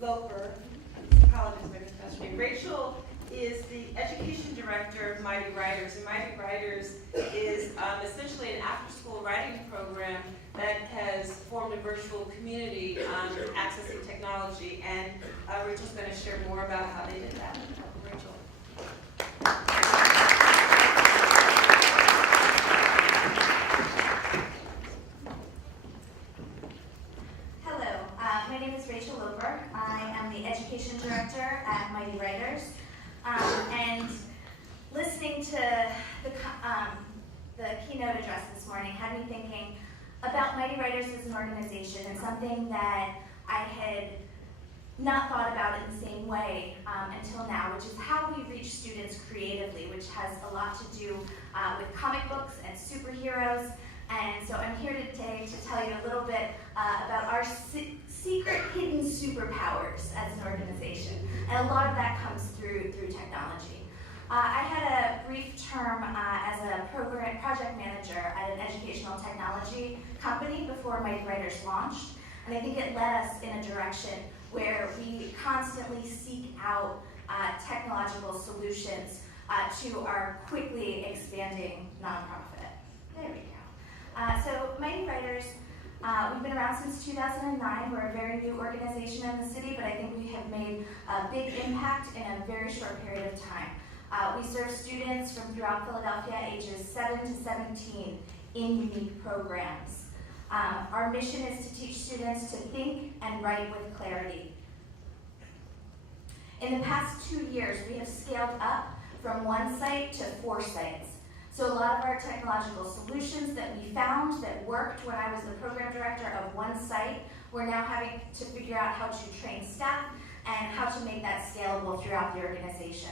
Loeper. Apologies, my professor's name. Rachel is the education director of Mighty Writers, and Mighty Writers is essentially an after-school writing program that has formed a virtual community accessing technology, and Rachel's going to share more about how they did that. Rachel. Hello, my name is Rachel Loeper. I am the education director at Mighty Writers. And listening to the keynote address this morning had me thinking about Mighty Writers as an organization, and something that I had not thought about in the same way until now, which is how we reach students creatively, which has a lot to do with comic books and superheroes. And so I'm here today to tell you a little bit about our secret hidden superpowers as an organization. And a lot of that comes through technology. I had a brief term as a project manager at an educational technology company before Mighty Writers launched. And I think it led us in a direction where we constantly seek out technological solutions to our quickly expanding nonprofit. There we go. So Mighty Writers, we've been around since 2009. We're a very new organization in the city, but I think we have made a big impact in a very short period of time. We serve students from throughout Philadelphia, ages 7 to 17, in unique programs. Our mission is to teach students to think and write with clarity. In the past 2 years, we have scaled up from 1 site to 4 sites. So a lot of our technological solutions that we found that worked when I was the program director of 1 site, we're now having to figure out how to train staff and how to make that scalable throughout the organization.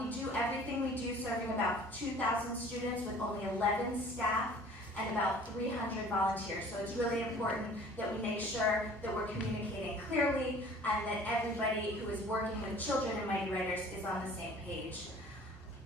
We do everything we do, serving about 2,000 students with only 11 staff and about 300 volunteers. So it's really important that we make sure that we're communicating clearly and that everybody who is working with children in Mighty Writers is on the same page.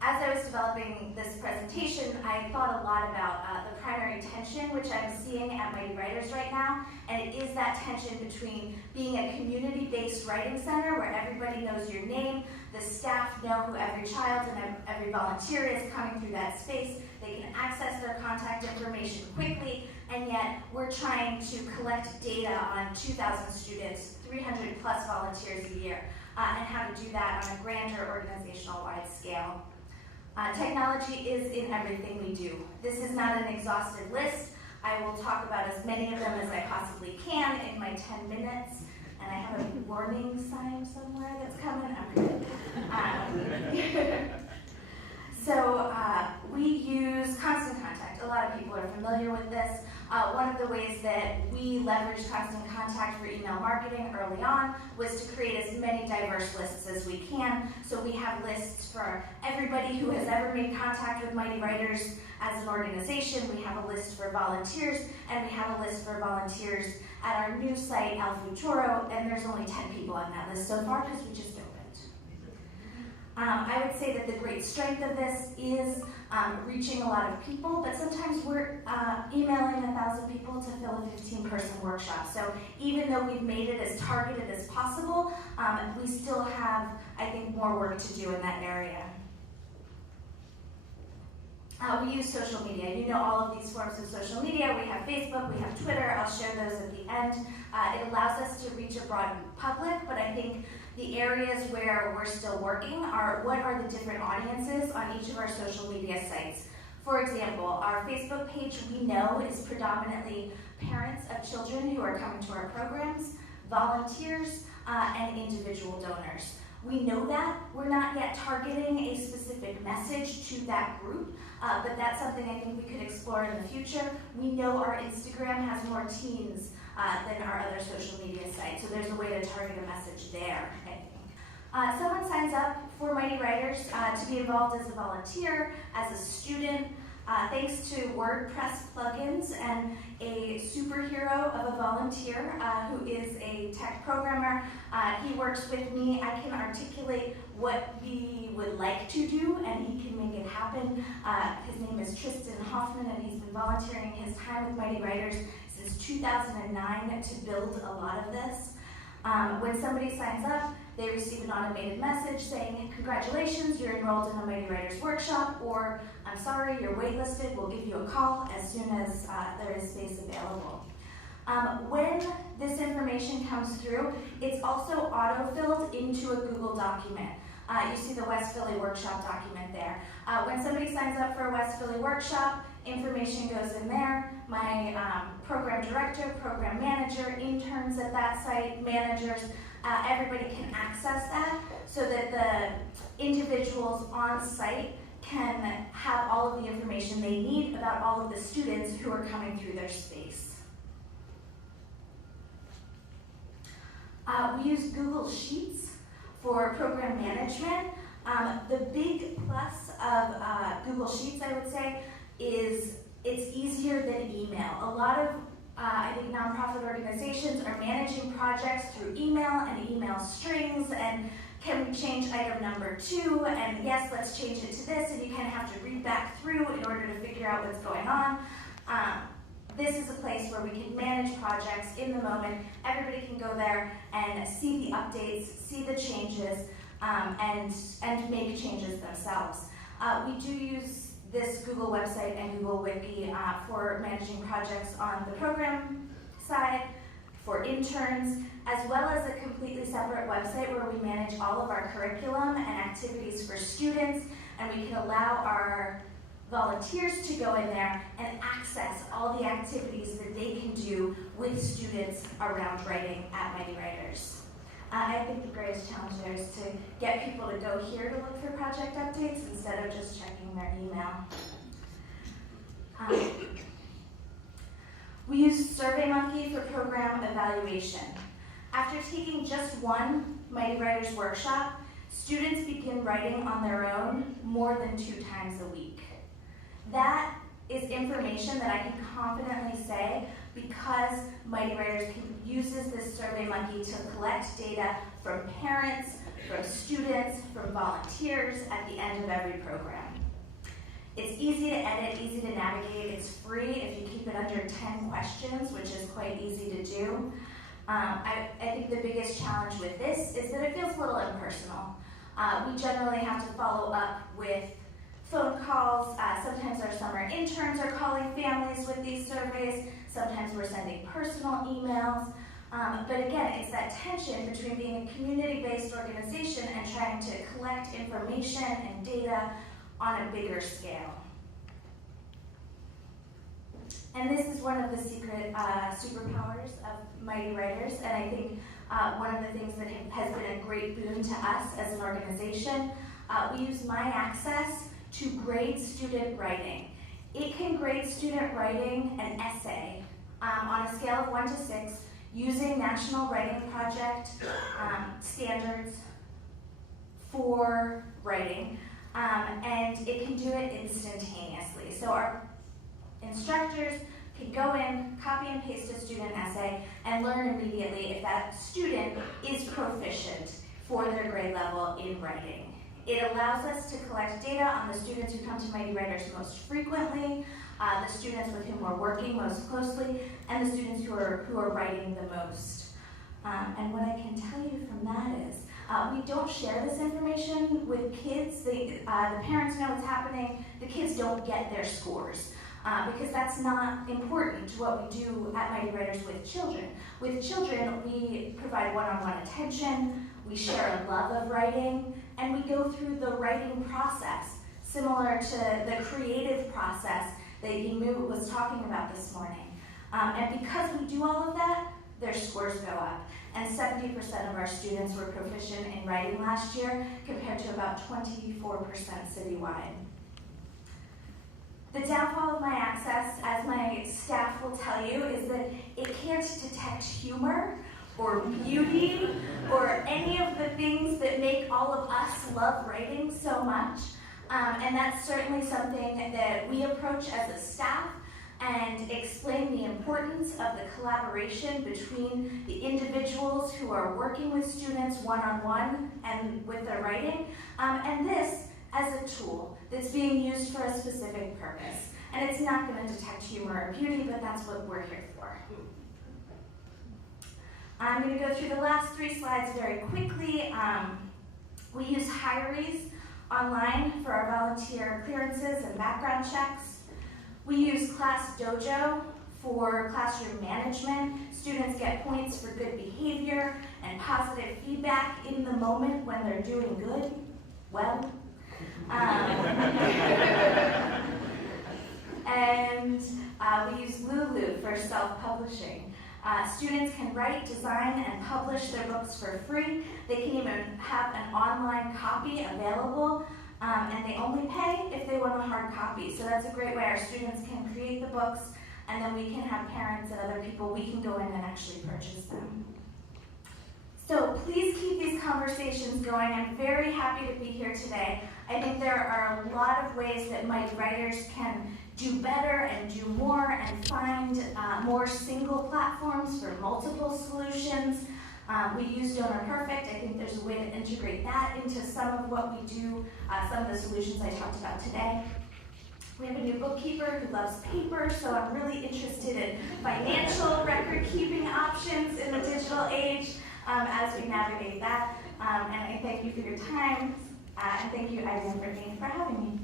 As I was developing this presentation, I thought a lot about the primary tension which I'm seeing at Mighty Writers right now, and it is that tension between being a community-based writing center where everybody knows your name, the staff know who every child and every volunteer is coming through that space, they can access their contact information quickly, and yet we're trying to collect data on 2,000 students, 300 plus volunteers a year, and how to do that on a grander organizational-wide scale. Technology is in everything we do. This is not an exhaustive list. I will talk about as many of them as I possibly can in my 10 minutes. And I have a warning sign somewhere that's coming. Okay. So we use constant contact. A lot of people are familiar with this. One of the ways that we leveraged constant contact for email marketing early on was to create as many diverse lists as we can. So we have lists for everybody who has ever made contact with Mighty Writers as an organization. We have a list for volunteers, and we have a list for volunteers at our new site, El Futuro, and there's only 10 people on that list so far because we just opened. I would say that the great strength of this is reaching a lot of people, but sometimes we're emailing 1,000 people to fill a 15-person workshop. So even though we've made it as targeted as possible, we still have, I think, more work to do in that area. We use social media. You know all of these forms of social media. We have Facebook, we have Twitter. I'll share those at the end. It allows us to reach a broad public, but I think the areas where we're still working are what are the different audiences on each of our social media sites. For example, our Facebook page we know is predominantly parents of children who are coming to our programs, volunteers, and individual donors. We know that. We're not yet targeting a specific message to that group, but that's something I think we could explore in the future. We know our Instagram has more teens than our other social media sites, so there's a way to target a message there, I think. Someone signs up for Mighty Writers to be involved as a volunteer, as a student, thanks to WordPress plugins and a superhero of a volunteer who is a tech programmer. He works with me. I can articulate what we would like to do, and he can make it happen. His name is Tristan Hoffman, and he's been volunteering his time with Mighty Writers since 2009 to build a lot of this. When somebody signs up, they receive an automated message saying, congratulations, you're enrolled in the Mighty Writers Workshop, or I'm sorry, you're waitlisted, we'll give you a call as soon as there is space available. When this information comes through, it's also auto-filled into a Google document. You see the West Philly Workshop document there. When somebody signs up for a West Philly Workshop, information goes in there. My program director, program manager, interns at that site, managers, everybody can access that so that the individuals on site can have all of the information they need about all of the students who are coming through their space. We use Google Sheets for program management. The big plus of Google Sheets, I would say, is it's easier than email. A lot of, I think, nonprofit organizations are managing projects through email and email strings, and can we change item number 2, and yes, let's change it to this, and you kind of have to read back through in order to figure out what's going on. This is a place where we can manage projects in the moment. Everybody can go there and see the updates, see the changes, and make changes themselves. We do use this Google website and Google Wiki for managing projects on the program side, for interns, as well as a completely separate website where we manage all of our curriculum and activities for students, and we can allow our volunteers to go in there and access all the activities that they can do with students around writing at Mighty Writers. I think the greatest challenge there is to get people to go here to look for project updates instead of just checking their email. We use SurveyMonkey for program evaluation. After taking just one Mighty Writers workshop, students begin writing on their own more than 2 times a week. That is information that I can confidently say because Mighty Writers uses this SurveyMonkey to collect data from parents, from students, from volunteers at the end of every program. It's easy to edit, easy to navigate, it's free if you keep it under 10 questions, which is quite easy to do. I think the biggest challenge with this is that it feels a little impersonal. We generally have to follow up with phone calls. Sometimes our summer interns are calling families with these surveys. Sometimes we're sending personal emails. But again, it's that tension between being a community-based organization and trying to collect information and data on a bigger scale. And this is one of the secret superpowers of Mighty Writers, and I think one of the things that has been a great boon to us as an organization, we use My Access to grade student writing. It can grade student writing an essay on a scale of 1 to 6 using National Writing Project standards for writing, and it can do it instantaneously. So our instructors can go in, copy and paste a student essay, and learn immediately if that student is proficient for their grade level in writing. It allows us to collect data on the students who come to Mighty Writers most frequently, the students with whom we're working most closely, and the students who are writing the most. And what I can tell you from that is, we don't share this information with kids. The parents know what's happening. The kids don't get their scores because that's not important to what we do at Mighty Writers with children. With children, we provide one-on-one attention, we share a love of writing, and we go through the writing process, similar to the creative process that Yimu was talking about this morning. And because we do all of that, their scores go up. And 70% of our students were proficient in writing last year, compared to about 24% citywide. The downfall of My Access, as my staff will tell you, is that it can't detect humor or beauty or any of the things that make all of us love writing so much. And that's certainly something that we approach as a staff and explain the importance of the collaboration between the individuals who are working with students one-on-one and with their writing, and this as a tool that's being used for a specific purpose. And it's not going to detect humor or beauty, but that's what we're here for. I'm going to go through the last 3 slides very quickly. We use Hireries online for our volunteer clearances and background checks. We use Class Dojo for classroom management. Students get points for good behavior and positive feedback in the moment when they're doing good. Well. And we use Lulu for self-publishing. Students can write, design, and publish their books for free. They can even have an online copy available, and they only pay if they want a hard copy. So that's a great way our students can create the books, and then we can have parents and other people, we can go in and actually purchase them. So please keep these conversations going. I'm very happy to be here today. I think there are a lot of ways that Mighty Writers can do better and do more and find more single platforms for multiple solutions. We use Donor Perfect. I think there's a way to integrate that into some of what we do, some of the solutions I talked about today. We have a new bookkeeper who loves paper, so I'm really interested in financial record-keeping options in the digital age as we navigate that. And I thank you for your time, and thank you, Irene, for having me.